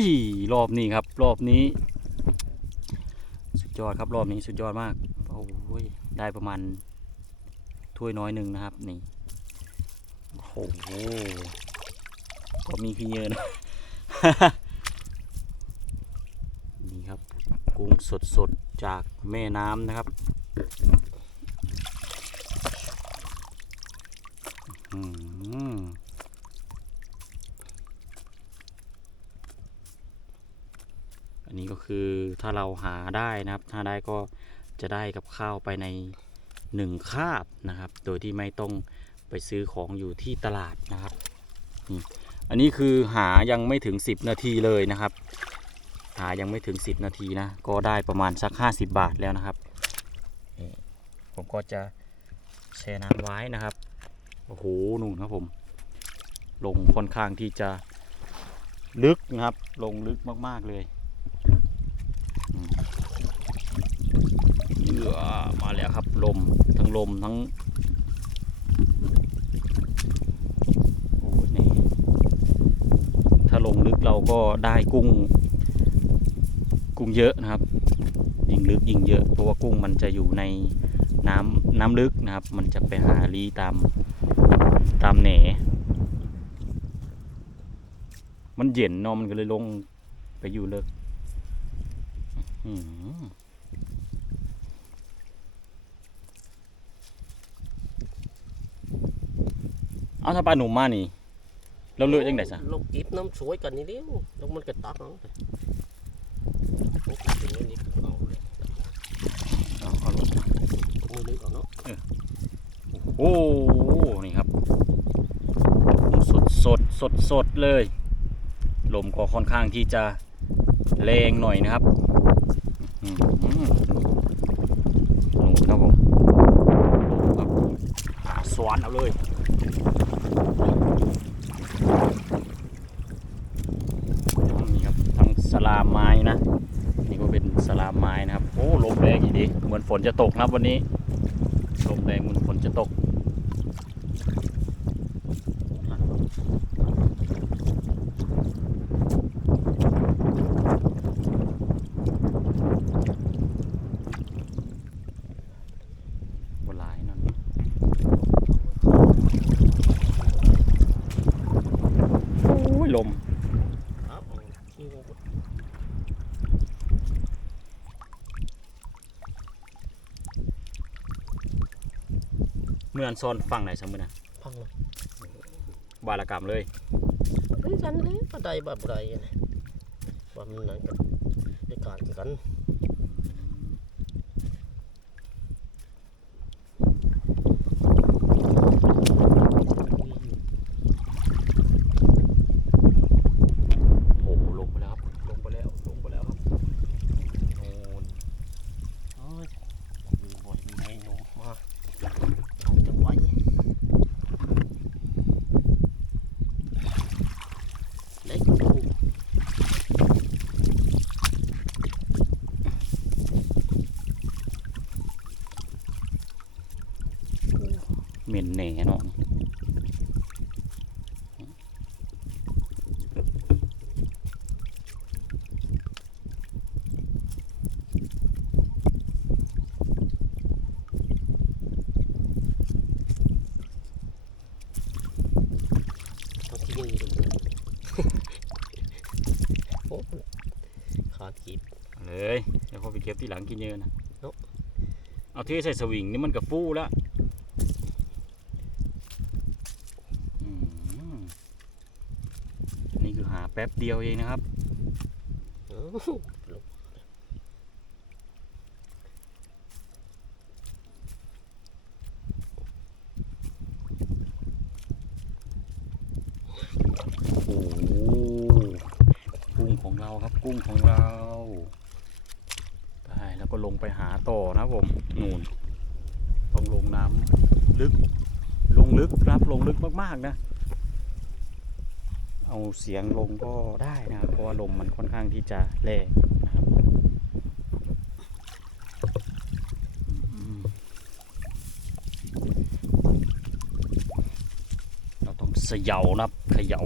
ยรอบนี้ครับ รอบนี้ สุดยอดครับรอบนี้สุดยอดมากโอ้ยได้ประมาณถ้วยน้อยหนึ่งนะครับ นี่โอ้โหก็มีขี้เยอะนะนี่ครับ กุ้งสดๆจากแม่น้ำนะครับอื้อหืออันนี้ก็ คือถ้าเราหาได้นะครับ ถ้าได้ก็จะได้กับข้าวไปในหนึ่งคาบนะครับ โดยที่ไม่ต้องไปซื้อของอยู่ที่ตลาดนะครับนี่อันนี้คือหายังไม่ถึง 10 นาทีเลยนะครับ หายังไม่ถึง 10 นาทีนะ ก็ได้ประมาณสัก 50 บาทแล้วนะครับ ผมก็จะแช่น้ำไว้นะครับ โอ้โหนู่นครับผม ลงค่อนข้างที่จะลึกนะครับ ลงลึกมากๆเลยอืมเอื้อ มาแล้วครับลมทั้งลมทั้งโอ้นี่ถ้าลงลึกเราก็ได้กุ้ง กุ้งเยอะนะครับ ยิ่งลึกยิ่งเยอะเพราะว่ากุ้งมันจะอยู่ในน้ำน้ำลึกนะครับ มันจะไปหารีตามตามแหนมันเย็นนาะมันก็เลยลงไปอยู่เลิกอื้อ เอาถ้าปลาหนุ่มมานี่เราเลือกยังไงซะลงจิบน้ำสวยกันนี่เดียวลงมันก็ตักเอาไปโอ้โหเป็นอย่างนี้เอาเลยเอาเอาลงมือลึกเอาเนาะโอ้โหนี่ครับ สดสดสดสดเลย ลมก็ค่อนข้างที่จะแรงหน่อยนะครับอื้อหือนู่นครับผมดูครับสวนเอาเลยนี่ครับทั้งสลามไม้นะ นี่ก็เป็นสลามไม้นะครับ โอ้ลมแรงอีกดีเห มือนฝนจะตกนะครับวันนี้ลมแรงเหมือนฝนจะตกบนหลายนั่นโอ้ยลม ครับเอานี่ลงไป เมื่ออันซ่อนฟังไหนสมมือนะพังเลยบาลกรรมเลยเฮ้ยกันเลยก็ได้แบบไรนะว่ามันนั่นกันในการกัน โอ้โหลงไปแล้วครับ ลงไปแล้ว ลงไปแล้วครับโน่น เอ้ยมีบทมีให้โยมมาเอาจังไว้เล็กดู เหม็นแหน่เนาะทำที่ยังอยู่ตรงนั้นโอ้ขาดกีบเอาเลยเดี๋ยวเขาไปเก็บที่หลังกินเยอะนะเนาะเอาเทใส่สวิงนี่มันกับฟู่แล้วอืมนี่คือหาแป๊บเดียวเองนะครับกุ้งของเราครับกุ้งของเราได้แล้วก็ลงไปหาต่อนะครับผมนู่นต้องลงน้ำลึก ลงลึกครับลงลึกมากๆนะ เอาเสียงลงก็ได้นะครับ เพราะว่าลมมันค่อนข้างที่จะแรงนะครับเราต้องเสยานะครับเขย่า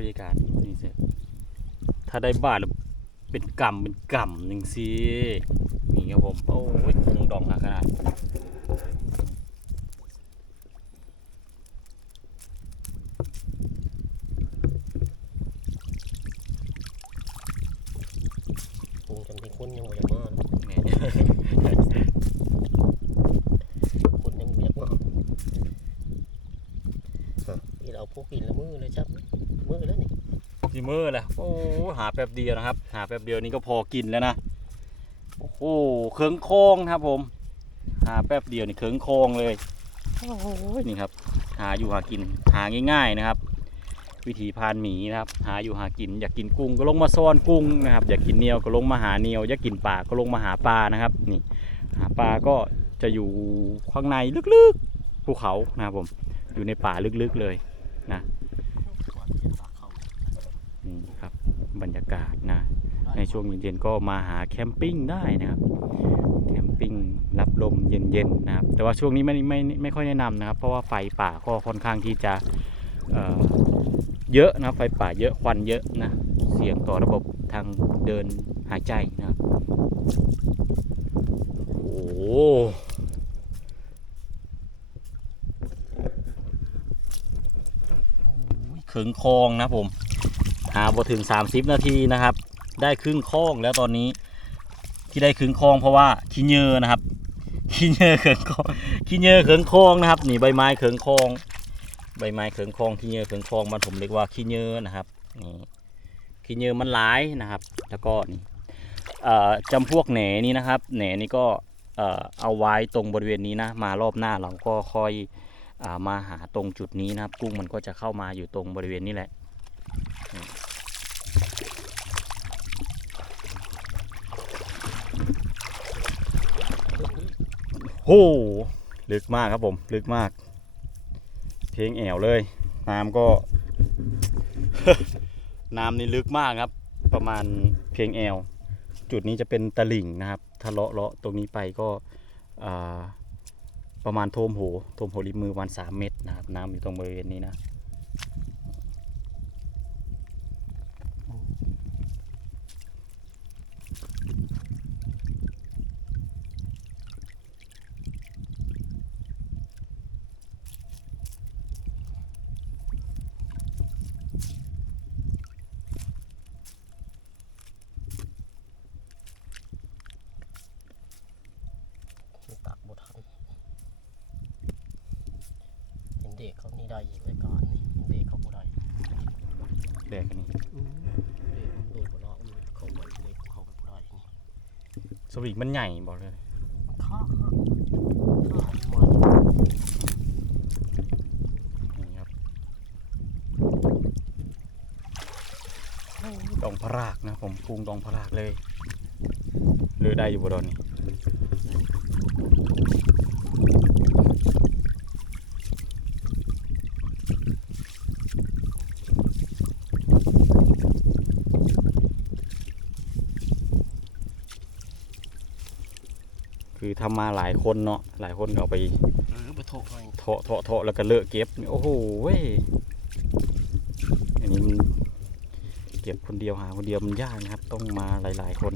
ยดีการนี่สิถ้า ได้บาทแล้วเป็นกำเป็นกำหนึ่งสินี่ครับผมโอ้ยคงดองหาขนาดปรุงจำที่คนยังบ่อยากมาเนาะแม่คนยังบ่อยากมาฮะนี่เราพวกกินละมือเลยจับมือแล้วนี่ ดีมือแหละโอ้หาแป๊บเดียวนะครับ หาแป๊บเดียวนี่ก็พอกินแล้วนะโอ้โหเคิงโค้งนะครับผม หาแป๊บเดียวนี่เคิงโค้งเลยโอ้โหนี่ครับ หาอยู่หากินหาง่าย ๆนะครับ วิธีพานหมีนะครับ หาอยู่หากิน อยากกินกุ้งก็ลงมาซ่อนกุ้งนะครับ อยากกินเนียวก็ลงมาหาเนียวอยากกินปลาก็ลงมาหาปลานะครับ นี่หาปลาก็จะอยู่ข้างในลึกๆภูเขานะครับผมอยู่ในป่าลึกๆเลยนะ ก่อนที่จะฝากเขา นี่ครั บบรรยากาศนะ ในช่วงเย็นๆก็มาหาแคมปิ้งได้นะครับแคมปิ้งรับลมเย็นๆนะครับ แต่ว่าช่วงนี้ไม่ไม่ไม่ค่อยแนะนำนะครับ เพราะว่าไฟป่าก็ค่อนข้างที่จะเอ่อเยอะนะไฟป่าเยอะควันเยอะนะเสี่ยงต่อระบบทางเดินหายใจนะครับโอ้โหขึงคลองนะผม หาบ่ถึง 30 นาทีนะครับ ได้ครึ่งคลองแล้วตอนนี้ที่ได้ครึ่งคลองเพราะว่าขี้เหยอนะครับขี้เหยอเขิงคลองขี้เหยอเขิงคลองนะครับนี่ใบไม้เขิงคลอง ใบไม้เขิงคลองขี้เหยอเขิงคลองมันผมเรียกว่าขี้เหยอนะครับนี่ขี้เหยอมันหลายนะครับ แล้วก็นี่เอ่อจำพวกแหนนี่นะครับแหนนี่ก็เอ่อเอาไว้ตรงบริเวณนี้นะมารอบหน้าเราก็ค่อยอามาหาตรงจุดนี้นะครับ กุ้งมันก็จะเข้ามาอยู่ตรงบริเวณนี้แหละ หลึกมากครับผม ลึกมาก เพลงแอวเลย น้ำก็ น้ำนี่ลึกมากครับ ประมาณเพลงแอว จุดนี้จะเป็นตะลิ่งนะครับถ้าเลาะเลาะตรงนี้ไปก็ประมาณโทมโหโทมโหริมมือวันสามเมตรนะครับ น้ำอยู่ตรงบริเวณนี้นะ ตักบทัน เห็นเด็กเขานี่ได้อีกรายการนี่เด็กเขาบ่ได้แดกอันนี้เด็กมันโดดบ่เนาะมันเขาบ่เด็กเขาบ่ได้นี่สวิงมันใหญ่บอกเลยข้าข้าข้าไม่นี่ครับดองพระรากนะผมปรุงดองพระรากเลยเลือได้อยู่บดอนนี่ คือทำมาหลายคนเนาะหลายคนก็เอาไปเออไปโทษให้เทาะเทาะเทาะแล้วก็เลอะเก็บนี่โอ้โหเว้ยอันนี้มันเก็บคนเดียวหาคนเดียวมันยากนะครับ ต้องมาหลาย ๆ คน